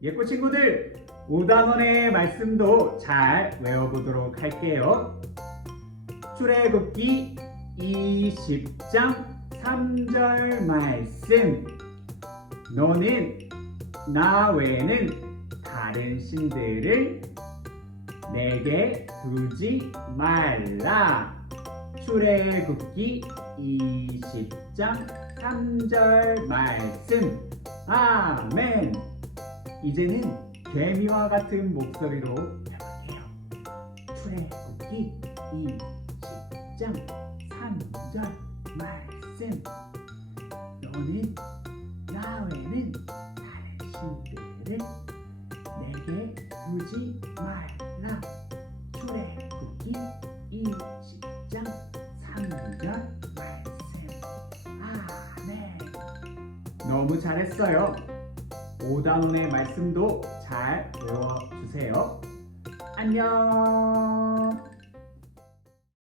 예쁜 친구들, 오단원의 말씀도 잘 외워보도록 할게요. 출애굽기 20장 3절 말씀. 너는 나 외에는 다른 신들을 내게 두지 말라. 출애굽기 20장 3절 말씀. 아멘. 이제는 개미와 같은 목소리로 해볼게요. 출애굽기 20장 3절 말씀. 너는 나 외에는 다른 신들을 내게 두지 말라. 출애굽기 20장 3절 말씀. 아멘. 너무 잘했어요. 오단원의 말씀도 잘 외워주세요. 안녕.